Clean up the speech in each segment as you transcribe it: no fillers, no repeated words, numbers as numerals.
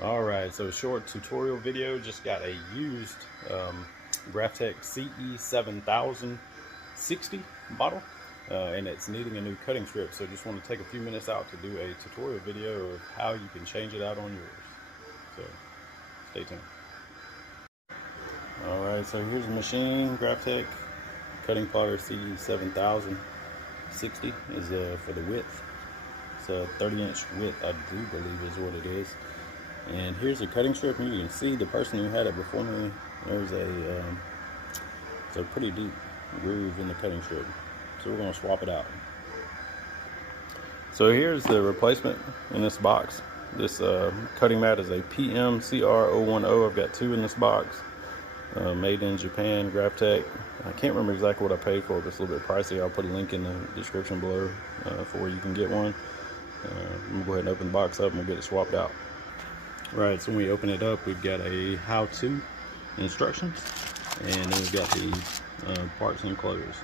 Alright, so short tutorial video. Just got a used Graphtec CE7000-60 bottle, and it's needing a new cutting strip. So just want to take a few minutes out to do a tutorial video of how you can change it out on yours. So stay tuned. Alright, so here's the machine. Graphtec cutting plotter CE7000-60 is for the width. It's a 30-inch width, I do believe is what it is. And here's the cutting strip, and you can see the person who had it before me, there's a pretty deep groove in the cutting strip. So we're going to swap it out. So here's the replacement in this box. This cutting mat is a PM-CR010. I've got two in this box. Made in Japan, Graphtec. I can't remember exactly what I paid for it, but it's a little bit pricey. I'll put a link in the description below for where you can get one. I'm going to go ahead and open the box up and we'll get it swapped out. Right, so when we open it up, we've got a how-to instructions, and then we've got the parts enclosed.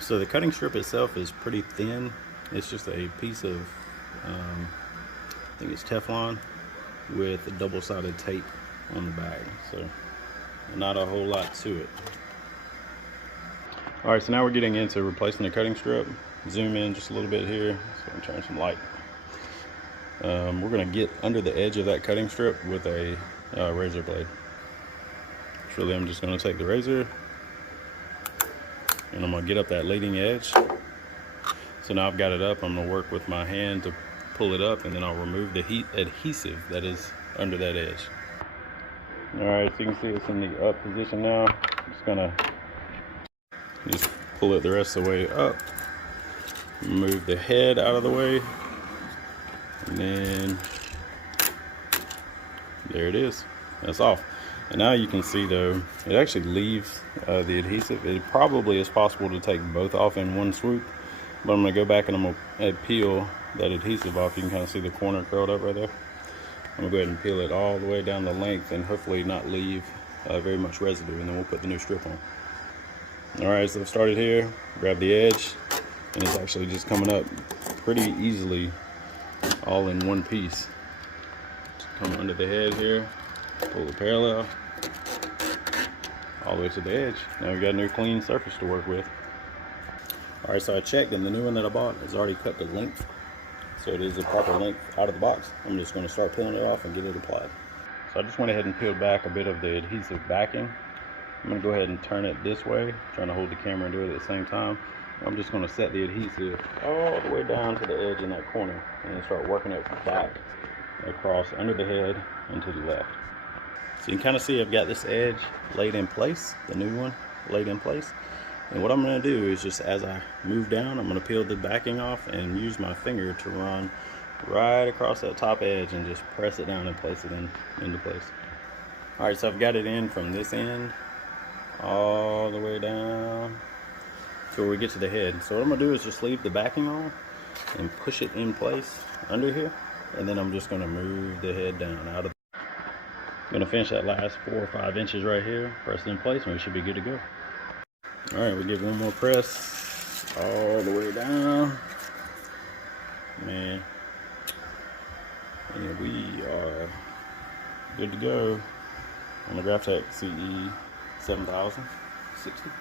So the cutting strip itself is pretty thin. It's just a piece of, I think it's Teflon with a double-sided tape on the bag. So not a whole lot to it. All right, so now we're getting into replacing the cutting strip. Zoom in just a little bit here, so I'm turning some light. We're going to get under the edge of that cutting strip with a razor blade. So then I'm just going to take the razor and I'm going to get up that leading edge. So now I've got it up, I'm going to work with my hand to pull it up, and then I'll remove the heat adhesive that is under that edge. Alright, so you can see it's in the up position now. I'm just going to pull it the rest of the way up. Move the head out of the way. And then there it is. That's off. And now you can see though, it actually leaves the adhesive. It probably is possible to take both off in one swoop, but I'm going to go back and I'm going to peel that adhesive off. You can kind of see the corner curled up right there. I'm going to go ahead and peel it all the way down the length and hopefully not leave very much residue, and then we'll put the new strip on. Alright, so I've started here, grab the edge, and it's actually just coming up pretty easily all in one piece. Just come under the head here, pull the parallel all the way to the edge. Now we've got a new clean surface to work with. Alright, so I checked, and the new one that I bought has already cut the length, so it is the proper length out of the box. I'm just going to start peeling it off and get it applied. So I just went ahead and peeled back a bit of the adhesive backing. I'm going to go ahead and turn it this way, trying to hold the camera and do it at the same time. I'm just going to set the adhesive all the way down to the edge in that corner and then start working it back across under the head and to the left. So you can kind of see I've got this edge laid in place, the new one laid in place. And what I'm going to do is, just as I move down, I'm going to peel the backing off and use my finger to run right across that top edge and just press it down and place it into place. Alright, so I've got it in from this end all the way down to where we get to the head. So what I'm going to do is just leave the backing on and push it in place under here, and then I'm just going to move the head down out of. I'm going to finish that last 4 or 5 inches right here, press it in place, and we should be good to go. Alright, we'll give one more press all the way down, and we are good to go on the Graphtec CE7000-60.